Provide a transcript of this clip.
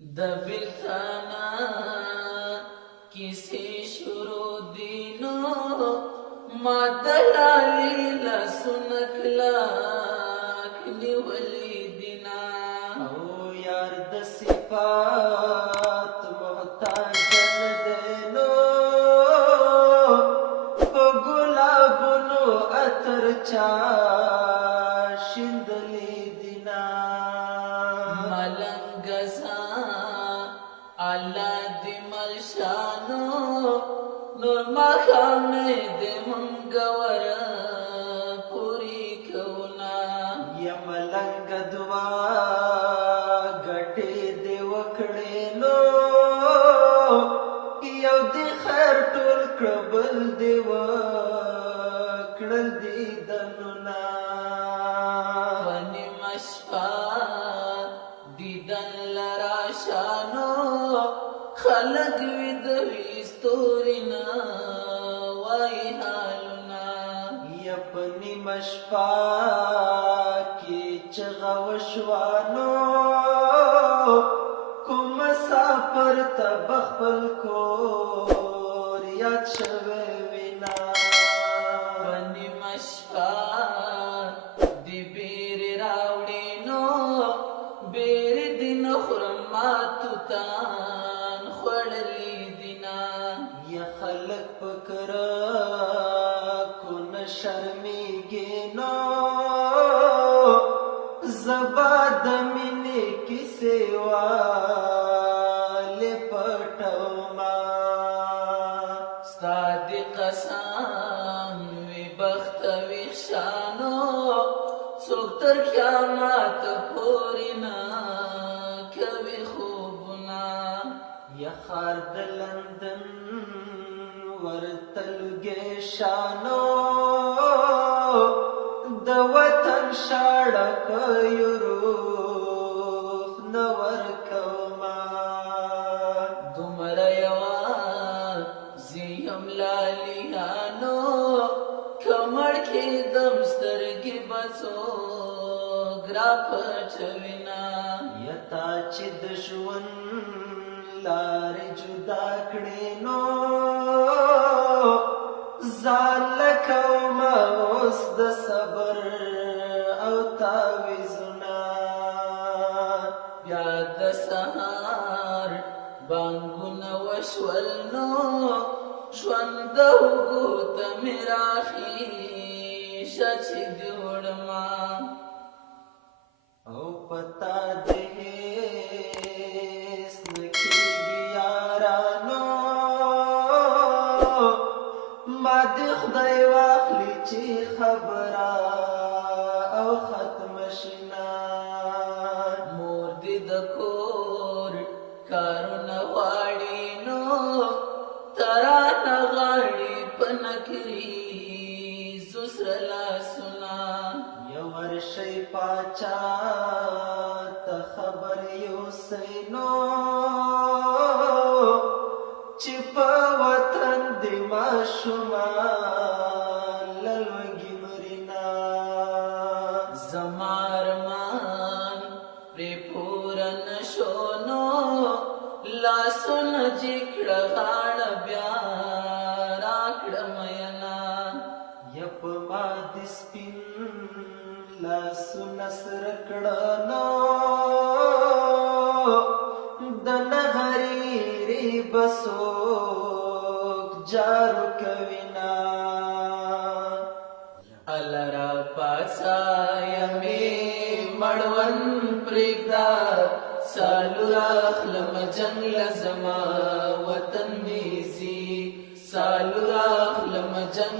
د بلتانا کسی شروع دینو ما دلالی لسنک لاک نیولی دینا او یار د صفات محتاج دینو په ګلابونو عطر چا شیندلی دینا ملنګ زا الله دې ملشانو نور ما خامه دې منګور پوری کونا یا ملنګ دعا ګټې دې وکړې نو یو دې خیر ټول کړبل دې وکړل دې دنونا ونی مشفا دیدن لرا شانو خلق وید ویستورینا وای حالنا یپنی مشفا کی چغا وشوانو کوم سافر تبخل کور یاد شوه وینا ونی مشفا دی بیر راوڑینو بیر دین خرماتو تان خوڑلی دینا یا خلق پکر کن شرمیگی نو زبا دمینی کی سیوالی پٹو ما ستا دی قسم وی بخت وی شانو څوک تر قیامت پورینا کوي خوبنا یا خار د لندن ورتلګې شانو د وطن شاړه په یوروپ نور کوما دومره یوا زیم لالیانو کمړ کې دم سترګې بڅو ګرا پټوینا یتا چې د ژوند لارې جدا کړې نو ځان کوما اوس د صبر او تعویذنا بیا د سهار بانګونه وشول نو ژوند وګو ته مې راخیشه چې دې وړما او پتا دې هیڅ نه کېږي یارانو ما دې خدای واخلي چې خبره او ختم شنا مور دې د کور کارونه غواړي نو ترانه غاړي په نکري زسر لاسونه یو ورشي پاچا ته خبر یوسئ نو چې په وطن دې ماشومان للوږي مرینا زما ارمان پرې پوره نشو نو لاسونه چې کړه غاړه بیا راکړه مینا یپ ما دې سپین لاسونه سره کړه نو د نهرې بسوک جارو کوینا الرا پاسا یمه مړون پرېږدا سالو راخلم جنگ لزما وطن میزي سالو راخلم جنگ